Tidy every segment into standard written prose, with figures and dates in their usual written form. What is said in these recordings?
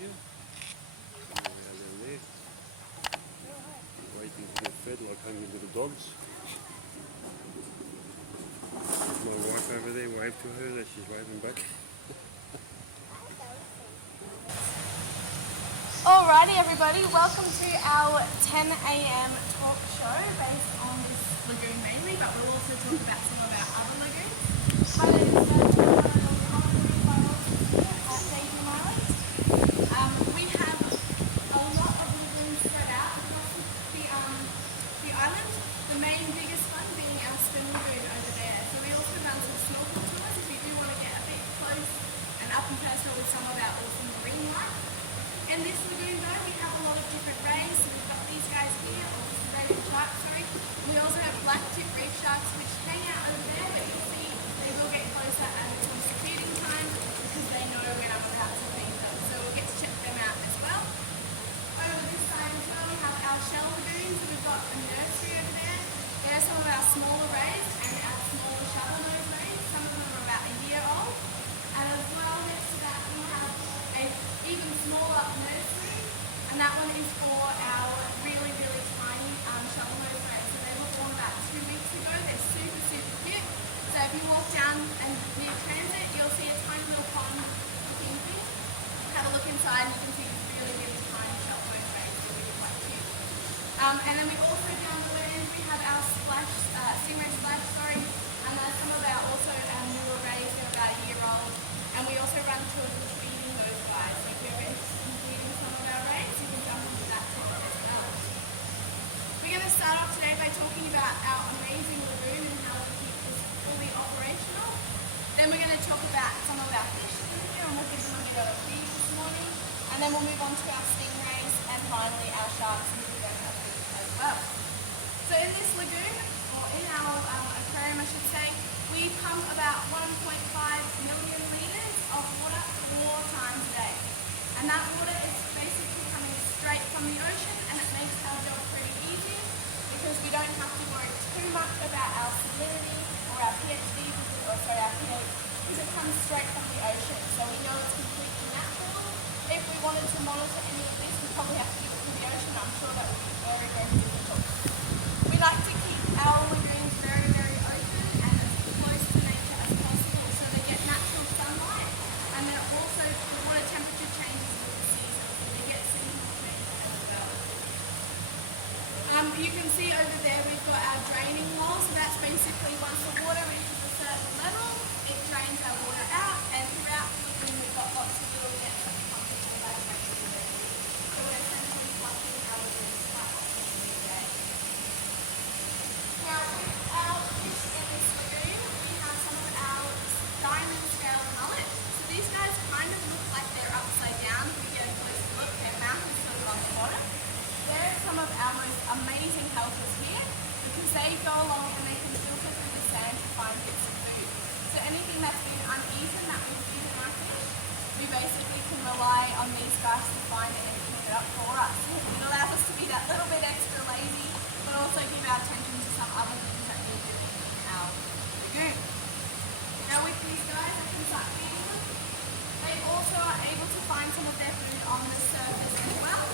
here. Out down there. Waiting to get fed like hungry little dogs. There's my wife over there, wave to her that she's waving back. Alrighty everybody, welcome to our 10 a.m. talk show based on this lagoon mainly, but we'll also talk about some of our other lagoons. My name is at Daydream Island. We have a lot of lagoons spread out across the island, the main biggest one being our swim lagoon over there. So we also run some snorkel tours if you do want to get a bit close and up and personal with some of our awesome marine life. In this lagoon though, we have a lot of different rays. So we've got these guys here, or raven sharks, sorry. We also have black tip reef sharks which hang out over there, but you'll see they will get closer and it comes to feeding time because they know when I'm about to feed them. So we'll get to check them out as well. Over this side as well, we have our shell lagoons. We've got a nursery over there. There are some of our smaller rays and our smaller shallow nose rays. Some of them are about a year old. And as well next to that we have a even smaller nursery, and that one is for our really, really tiny shallow nose rays. So they were born about 2 weeks ago. They're super, super cute. So if you walk down and near transit, you'll see a tiny little pond looking thing. Have a look inside and you can see these really, really tiny shallow nose rays. They're really quite cute. And then we also down the end we have our stingray splash, and some of our newer rays that are about a year old. And we also run tours with feeding those guys. So if you're interested in feeding some of our rays, you can jump into that tour as well. We're going to start off today by talking about our amazing lagoon and how we keep this fully operational. Then we're going to talk about some of our fish here and we'll give them a bit of a feed this morning. And then we'll move on to our stingrays and finally our sharks and we'll give them a feed as well. So in this lagoon, or in our aquarium I should say, we pump about 1.5 million litres of water 4 times a day. And that water is basically coming straight from the ocean and it makes our job pretty easy because we don't have to worry too much about our salinity or our pH because it comes straight from the ocean. So we know it's completely natural. If we wanted to monitor any of this, we'd probably have to do it through the ocean. I'm sure that would be very, very difficult. We like to keep our lagoons very, very open and as close to nature as possible so they get natural sunlight, and then also the water temperature changes with the seasons so they get seasonal changes as well. You can see over there we've got our draining wall, so that's basically once the water reaches a certain level, it drains our water out, and throughout the lagoon we've got lots of little nets that pump into that draining wall. So we're essentially flushing our lagoons quite often every day. Now with our fish in this lagoon, we have some of our diamond scale mullets. So these guys kind of look like they're upside down. If we get a close look, their mouth is sort of on the bottom. They're some of our most amazing helpers here because they go along and they can filter through the sand to find bits of food. So anything that's been uneaten that we've eaten our fish, we basically can rely on these guys to find it and clean it up for us. It allows us to be that little bit extra lazy, but also give our attention to some other things that need to be in our lagoon. Now with these guys, I can start feeding them. They also are able to find some of their food on the surface as well.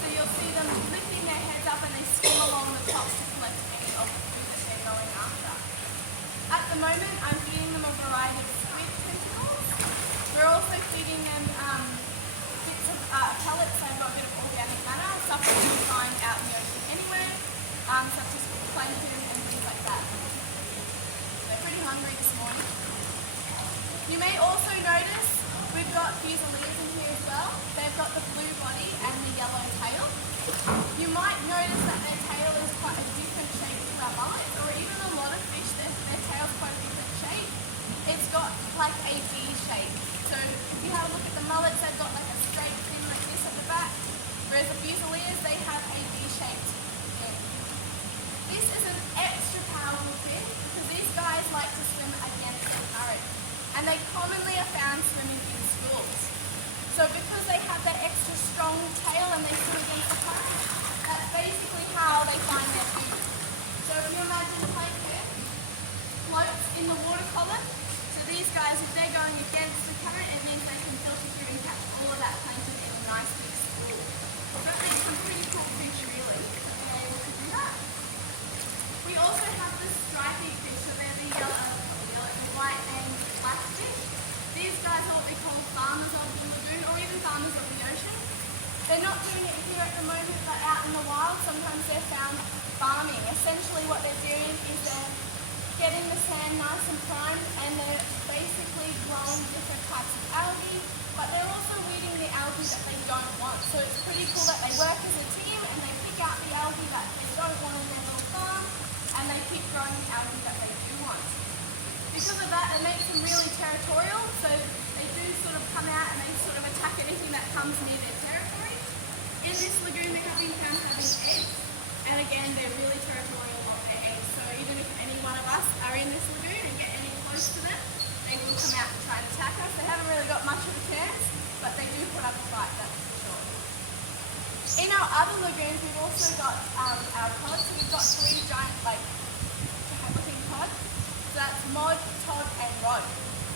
So you'll see them lifting their heads up and they skim along the tops to collect any of the food that they're going after. At the moment, I'm feeding them a variety of squid tentacles. We're also feeding them bits of pellets, so I've got a bit of organic matter, stuff that you can find out in the ocean anywhere, such as plankton and things like that. They're pretty hungry this morning. You may also notice we've got fusiliers in here as well. They've got the blue body and the yellow tail. You might notice that their tail is quite a different shape to our mullets, or even a lot of fish, their tail's quite a different shape. It's got like a V shape. So if you have a look at the mullets, they've got like a straight fin like this at the back, whereas the fusiliers, they have a V-shaped fin. This is an extra powerful fin because these guys like to swim against the current, and they commonly are found swimming in schools. So because they have that extra strong tail and they swim against the current, that's basically how they find their food. So if you imagine plankton floats in the water column, so these guys, if they're going against the current, it means they can filter They're not doing it here at the moment, but out in the wild, sometimes they're found farming. Essentially what they're doing is they're getting the sand nice and primed, and they're basically growing different types of algae, but they're also weeding the algae that they don't want. So it's pretty cool that they work as a team and they pick out the algae that they don't want on their little farm, and they keep growing the algae that they do want. Because of that, it makes them really territorial, so they do sort of come out and they sort of attack anything that comes near their territory. In this lagoon, they have been found having eggs, and again, they're really territorial of their eggs. So even if any one of us are in this lagoon and get any close to them, they will come out and try and attack us. They haven't really got much of a chance, but they do put up a fight, that's for sure. In our other lagoons, we've also got our pods. So we've got 3 giant, looking pods. So that's Mod, Todd, and Rod.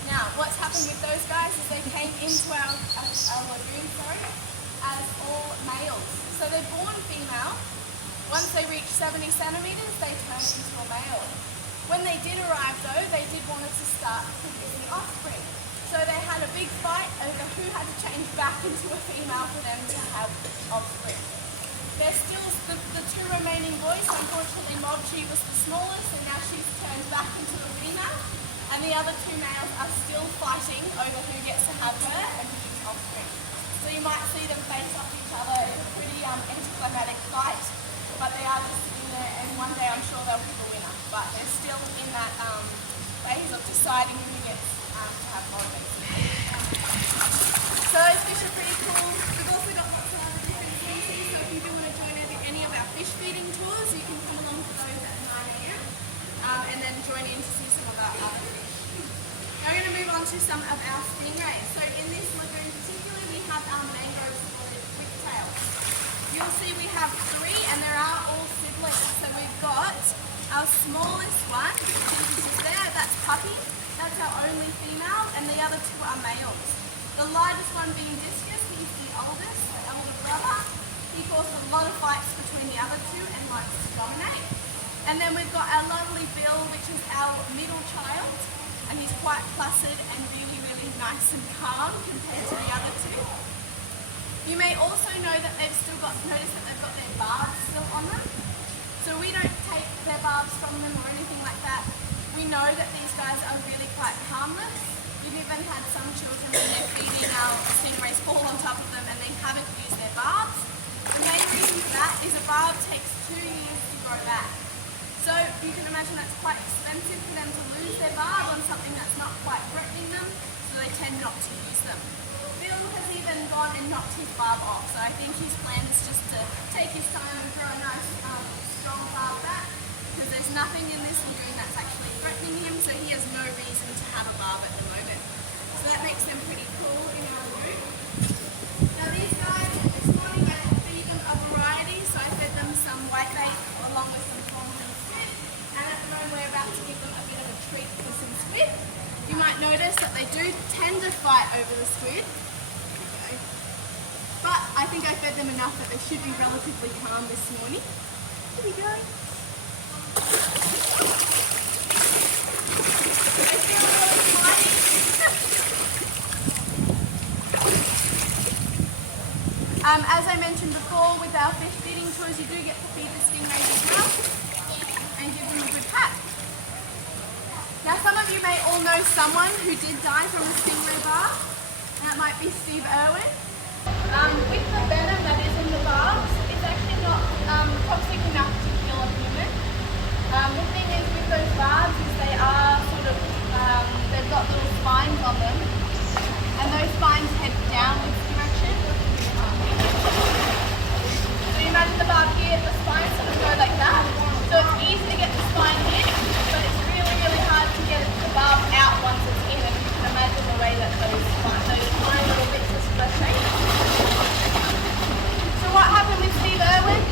Now, what's happened with those guys is they came into our lagoon, as all males. So they're born female. Once they reach 70 centimetres, they turn into a male. When they did arrive though, they did want us to start producing offspring. So they had a big fight over who had to change back into a female for them to have offspring. There's still the 2 remaining boys. Unfortunately, Mod, she was the smallest, and now she's turned back into a female. And the other 2 males are still fighting over who gets to have her and produce offspring. So you might see them face off each other. It's a pretty anticlimactic fight, but they are just sitting there, and one day I'm sure they'll pick a winner. But they're still in that phase of deciding who gets to have more basically. So those fish are pretty cool. We've also got lots of other different species, so if you do want to join any of our fish feeding tours, you can come along to those at 9 AM and then join in to see some of our other fish. Now we're going to move on to some of our stingrays. So in this lagoon particularly, we have our mangrove spotted whiptails. You'll see we have 3, and there are all siblings. So we've got our smallest one, which is there, that's Puppy. That's our only female, and the other 2 are males. The largest one being Discus, he's the oldest, the elder brother. He causes a lot of fights between the other 2 and likes to dominate. And then we've got our lovely Bill, which is our middle child, and he's quite placid and really, really nice and calm compared to the other 2. You may also know that they've still got, notice that they've got their barbs still on them. So we don't take their barbs from them or anything like that. We know that these guys are really quite harmless. We've even had some children when they're feeding our stingrays fall on top of them and they haven't used their barbs. The main reason for that is a barb takes 2 years to grow back. So you can imagine that's quite expensive for them to lose their barb on something that's not quite threatening them, so they tend not to use them. Bill has even gone and knocked his barb off, so I think his plan is just to take his time and grow a nice strong barb back, because there's nothing in this lagoon that's actually threatening him, so he has no reason to have a barb at the moment. So that makes them pretty cool in our lagoon. Now these guys, this morning I feed them a variety, so I fed them some whitebait along with some prawn and squid, and at the moment we're about to give them a bit of a treat for some squid. You might notice that they do tend to fight over the squid. But I think I fed them enough that they should be relatively calm this morning. Here we go. They feel really tiny. As I mentioned before, with our fish feeding tours, you do get to feed the stingrays as well and give them a good pat. Now some of you may all know someone who did die from a stingray barb, and that might be Steve Irwin. With the venom that is in the barbs, it's actually not toxic enough to kill a human. The thing is with those barbs is they are sort of, they've got little spines on them, and those spines head downwards direction. So you imagine the barb here, the spines sort of go like that. So it's easy to get the spine in, but it's really, really hard to get the barb out once it's in, and you can imagine the way that those fine little bits of flesh shape. So what happened with Steve Irwin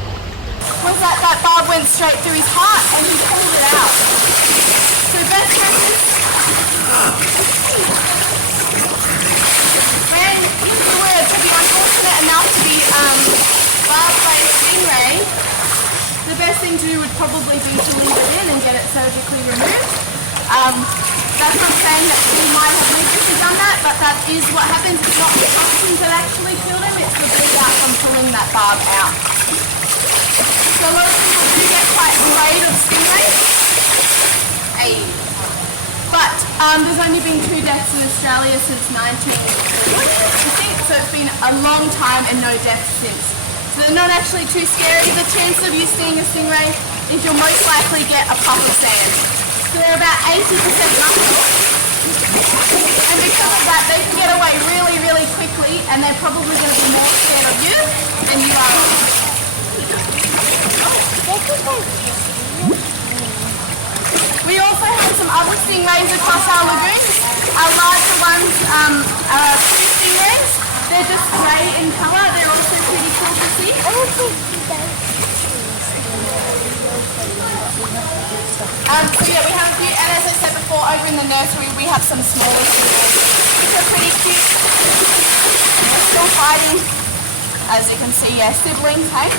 was that barb went straight through his heart and he pulled it out. So best practice, when if you were to be unfortunate enough to be barbed by a stingray, the best thing to do would probably be to leave it in and get it surgically removed. That's not saying that he might have legally done that, but that is what happens. It's not the toxins that actually killed him, it's the bleed out from and pulling that barb out. So a lot of people do get quite afraid of stingrays. But there's only been 2 deaths in Australia since 1940, I think, so it's been a long time and no deaths since. So they're not actually too scary. The chance of you seeing a stingray is you'll most likely get a puff of sand. So they're about 80% muscle. And because of that, they can get away really, really quickly, and they're probably going to be more scared of you than you are of them. We also have some other stingrays across our lagoons. Our larger ones are blue stingrays. They're just grey in colour. They're also pretty cool to see. So yeah, we have a few, and as I said before, over in the nursery we have some smaller stingrays. These are pretty cute. They're still fighting. As you can see, yeah, siblings, hey?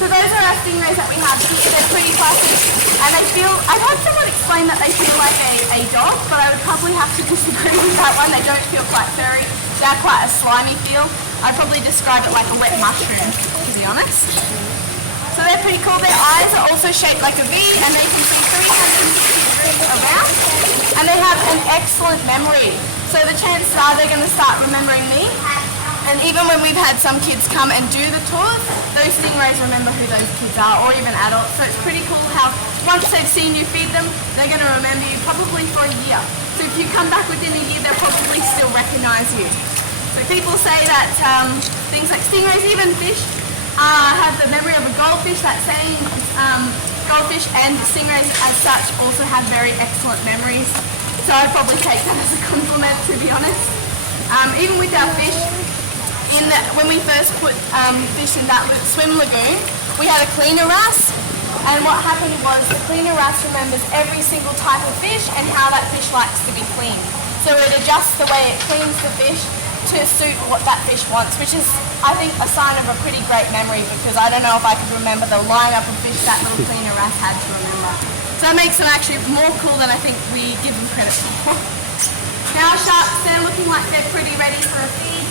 So those are our stingrays that we have here. They're pretty classic, and they feel, I've had someone explain that they feel like a dog, but I would probably have to disagree with that one. They don't feel quite furry. They are quite a slimy feel. I'd probably describe it like a wet mushroom, to be honest. So they're pretty cool. Their eyes are also shaped like a V, and they can see 360 degrees around, and they have an excellent memory. So the chances are they're going to start remembering me. And even when we've had some kids come and do the tours, those stingrays remember who those kids are, or even adults. So it's pretty cool how once they've seen you feed them, they're going to remember you probably for a year. So if you come back within a year, they'll probably still recognise you. So people say that things like stingrays, even fish, have the memory of a goldfish. That saying, goldfish and stingrays as such also have very excellent memories. So I'd probably take that as a compliment, to be honest. Even with our fish, when we first put fish in that swim lagoon, we had a cleaner wrasse, and what happened was the cleaner wrasse remembers every single type of fish and how that fish likes to be cleaned. So it adjusts the way it cleans the fish to suit what that fish wants, which is, I think, a sign of a pretty great memory, because I don't know if I could remember the lineup of fish that little cleaner wrasse had to remember. So that makes them actually more cool than I think we give them credit for. Now our sharks, they're looking like they're pretty ready for a feed.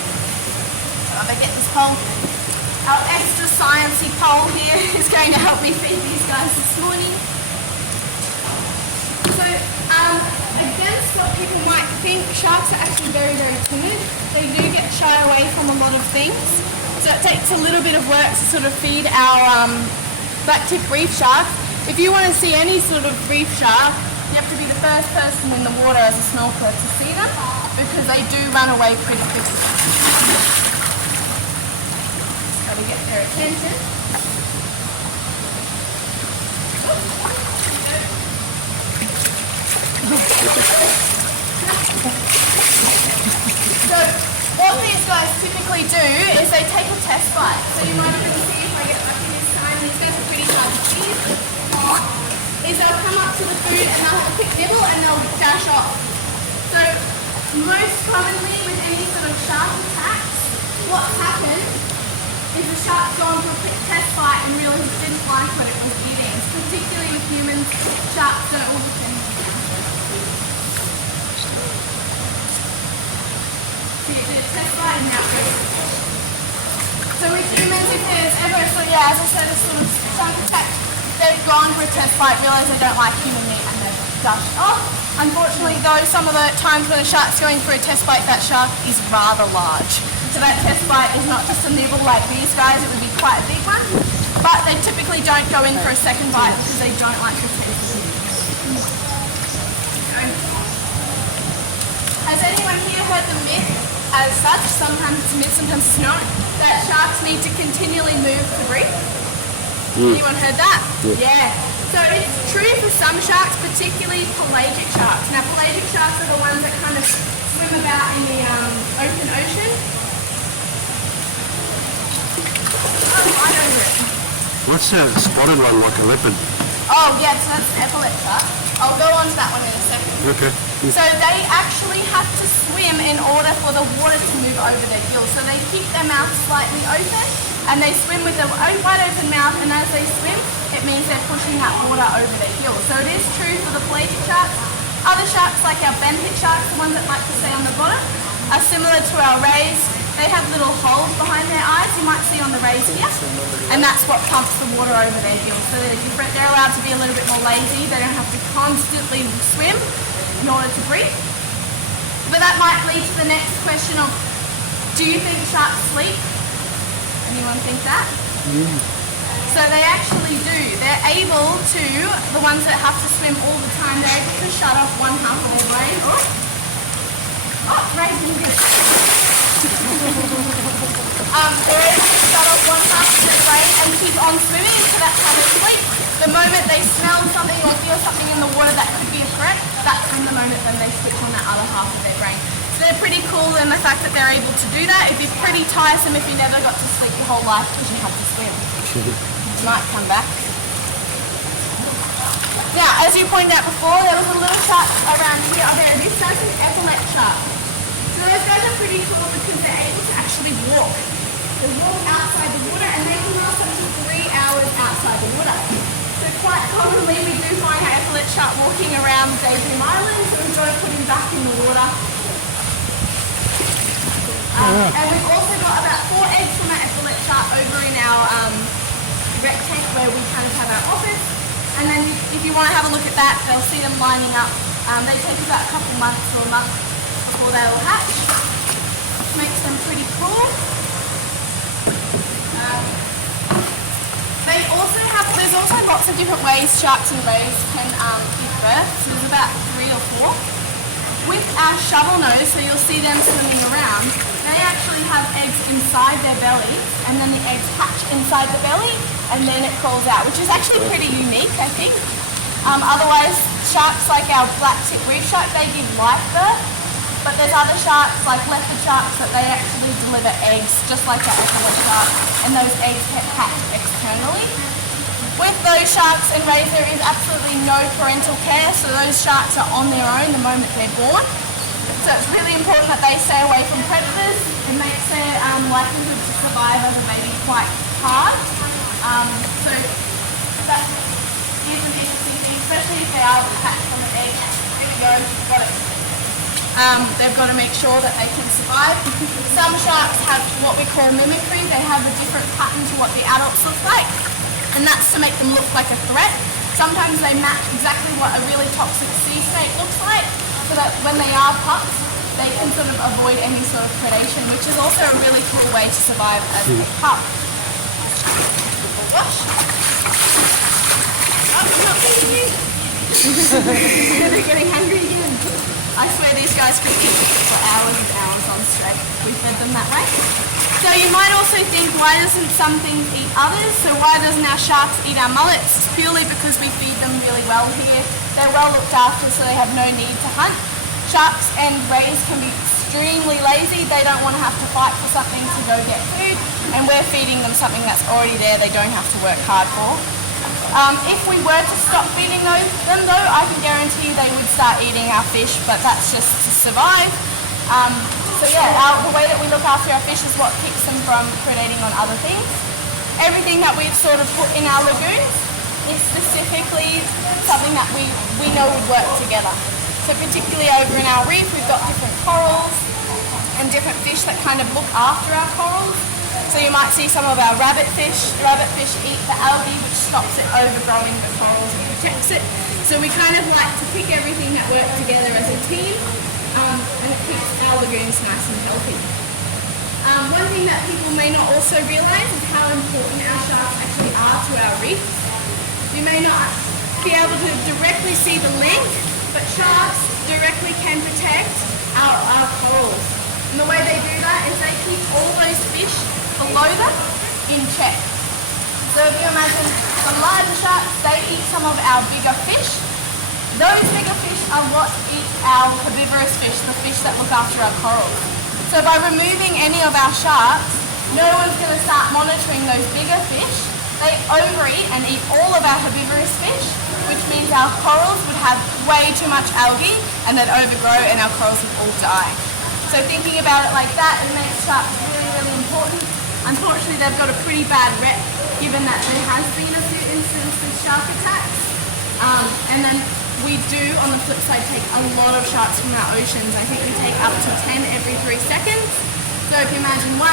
If I get this pole, our extra sciencey pole here is going to help me feed these guys this morning. So against what people might think, sharks are actually very, very timid. They do get shy away from a lot of things. So it takes a little bit of work to sort of feed our black-tip reef shark. If you want to see any sort of reef shark, you have to be the first person in the water as a snorkeler to see them, because they do run away pretty quickly. So we get their attention. So what these guys typically do is they take a test bite. So you might even see, if I get lucky this time, these guys are pretty hard to feed. Is they'll come up to the food and they'll have a quick nibble and they'll dash off. So most commonly with any sort of shark attacks, what's happened is the shark's gone for a quick test bite and really didn't like what it was eating. Particularly with humans, sharks don't all defend themselves. So you did a test bite and now so with humans, if there's ever, so yeah, as I said, a sort of shark attack, they've gone for a test bite, realise they don't like human meat, and they've dashed off. Unfortunately though, some of the times when a shark's going for a test bite, that shark is rather large. So that test bite is not just a nibble like these guys, it would be quite a big one. But they typically don't go in for a second bite because they don't like the taste of it. Has anyone here heard the myth as such? Sometimes it's a myth, sometimes it's not. That sharks need to continually move to breathe? Anyone heard that? Yeah. So it's true for some sharks, particularly pelagic sharks. Now pelagic sharks are the ones that kind of swim about in the open ocean. Oh, right over it. What's a spotted one, like a leopard? Oh yeah, so that's an epaulet shark. I'll go on to that one in a second. Okay. So they actually have to swim in order for the water to move over their gills. So they keep their mouth slightly open and they swim with a wide open mouth, and as they swim, it means they're pushing that water over their gills. So it is true for the pelagic sharks. Other sharks, like our benthic sharks, the ones that like to stay on the bottom, are similar to our rays. they have little holes behind their eyes, you might see on the rays here, and that's what pumps the water over their gills. So they're different. They're allowed to be a little bit more lazy. They don't have to constantly swim in order to breathe. But that might lead to the next question of, do you think sharks sleep? Anyone think that? So they actually do. They're able to, the ones that have to swim all the time, they're able to shut off one half of their brain. Raising this. They're able to shut off one half of their brain and keep on swimming, so that's how they sleep. The moment they smell something or hear something in the water that could be a threat, that's when the moment then they switch on that other half of their brain. So they're pretty cool in the fact that they're able to do that. It'd be pretty tiresome if you never got to sleep your whole life because you had to swim. You might come back. Now, as you pointed out before, there was a little shark around here. Oh, there it is. That's an epaulet shark. So those guys are pretty cool because they're able to actually walk. They walk outside the water and they can last up to 3 hours outside the water. So quite commonly we do find our epaulet shark walking around Daydream Island, so we've got to put him back in the water. And we've also got about 4 eggs from our epaulet shark over in our rec tent where we kind of have our office. And then if you want to have a look at that, they'll see them lining up. They take about a couple months or a month before they will hatch. Makes them pretty cool. There's also lots of different ways sharks and rays can give birth. So there's about 3 or 4. With our shovel nose, so you'll see them swimming around, they actually have eggs inside their belly, and then the eggs hatch inside the belly, and then it crawls out, which is actually pretty unique, I think. Otherwise, sharks like our black-tip reef shark, they give live birth, but there's other sharks like leopard sharks that they actually deliver eggs, just like our epaulet shark, and those eggs get hatched externally. With those sharks and rays, there is absolutely no parental care, so those sharks are on their own the moment they're born. So it's really important that they stay away from predators. It makes their likelihood to survive as a baby quite hard. So that is an interesting thing, especially if they are hatched from an egg. There we go, got it. They've got to make sure that they can survive. Some sharks have what we call mimicry. They have a different pattern to what the adults look like, and that's to make them look like a threat. Sometimes they match exactly what a really toxic sea snake looks like, so that when they are pups, they can sort of avoid any sort of predation, which is also a really cool way to survive as a pup. Gosh. Oh, not easy. They're getting hungry again. I swear these guys could eat for hours and hours on straight. We fed them that way. So you might also think, why doesn't some things eat others? So why doesn't our sharks eat our mullets? It's purely because we feed them really well here. They're well looked after, so they have no need to hunt. Sharks and rays can be extremely lazy. They don't want to have to fight for something to go get food, and we're feeding them something that's already there they don't have to work hard for. If we were to stop feeding them though, I can guarantee they would start eating our fish, but that's just to survive. So yeah, the way that we look after our fish is what keeps them from predating on other things. Everything that we've sort of put in our lagoons is specifically something that we know would work together. So particularly over in our reef, we've got different corals and different fish that kind of look after our corals. So you might see some of our rabbit fish. The rabbit fish eat the algae, which stops it overgrowing the corals and protects it. So we kind of like to pick everything that works together as a team, and it keeps our lagoons nice and healthy. One thing that people may not also realise is how important our sharks actually are to our reefs. You may not be able to directly see the link, but sharks directly can protect our corals. And the way they do that is they keep all those fish below them in check. So if you imagine the larger sharks, they eat some of our bigger fish. Those bigger fish are what eat our herbivorous fish, the fish that look after our corals. So by removing any of our sharks, no one's going to start monitoring those bigger fish. They overeat and eat all of our herbivorous fish, which means our corals would have way too much algae and they'd overgrow and our corals would all die. So thinking about it like that, it makes sharks really, really important. Unfortunately, they've got a pretty bad rep, given that there has been a few incidents with shark attacks. And then we do, on the flip side, take a lot of sharks from our oceans. I think we take up to 10 every 3 seconds. So if you imagine 1,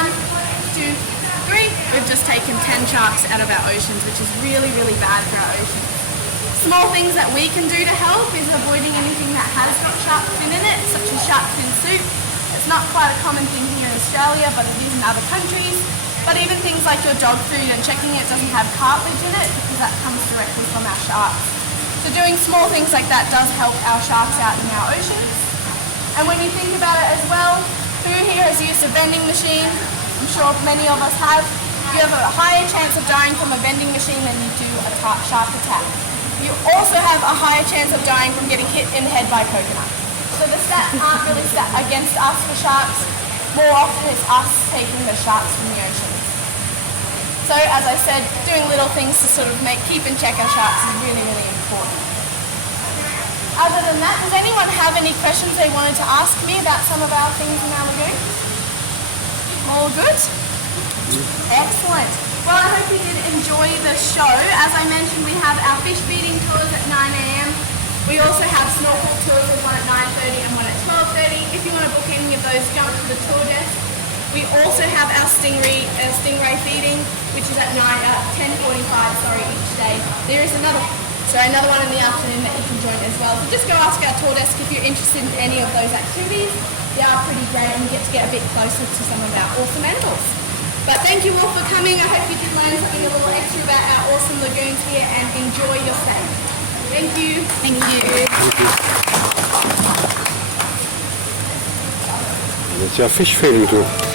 2, 3, we've just taken 10 sharks out of our oceans, which is really, really bad for our oceans. Small things that we can do to help is avoiding anything that has got shark fin in it, such as shark fin soup. It's not quite a common thing here in Australia, but it is in other countries. But even things like your dog food and checking it doesn't have cartilage in it, because that comes directly from our sharks. So doing small things like that does help our sharks out in our oceans. And when you think about it as well, who here has used a vending machine? I'm sure many of us have. You have a higher chance of dying from a vending machine than you do a shark attack. You also have a higher chance of dying from getting hit in the head by a coconut. So the stats aren't really stat against us for sharks. More often it's us taking the sharks from the ocean. So as I said, doing little things to sort of keep in check our sharks is really, really important. Other than that, does anyone have any questions they wanted to ask me about some of our things in our lagoon? All good? Excellent. Well, I hope you did enjoy the show. As I mentioned, we have our fish feeding tours at 9 a.m. We also have snorkel tours, with one at 9:30 and one at 12:30. If you want to book any of those, jump to the tour desk. We also have our stingray feeding, which is at 10:45 each day. There is another one in the afternoon that you can join as well. So just go ask our tour desk if you're interested in any of those activities. They are pretty great and you get to get a bit closer to some of our awesome animals. But thank you all for coming. I hope you did learn something a little extra about our awesome lagoons here, and enjoy your stay. Thank you. Thank you. It's your fish feeding tour.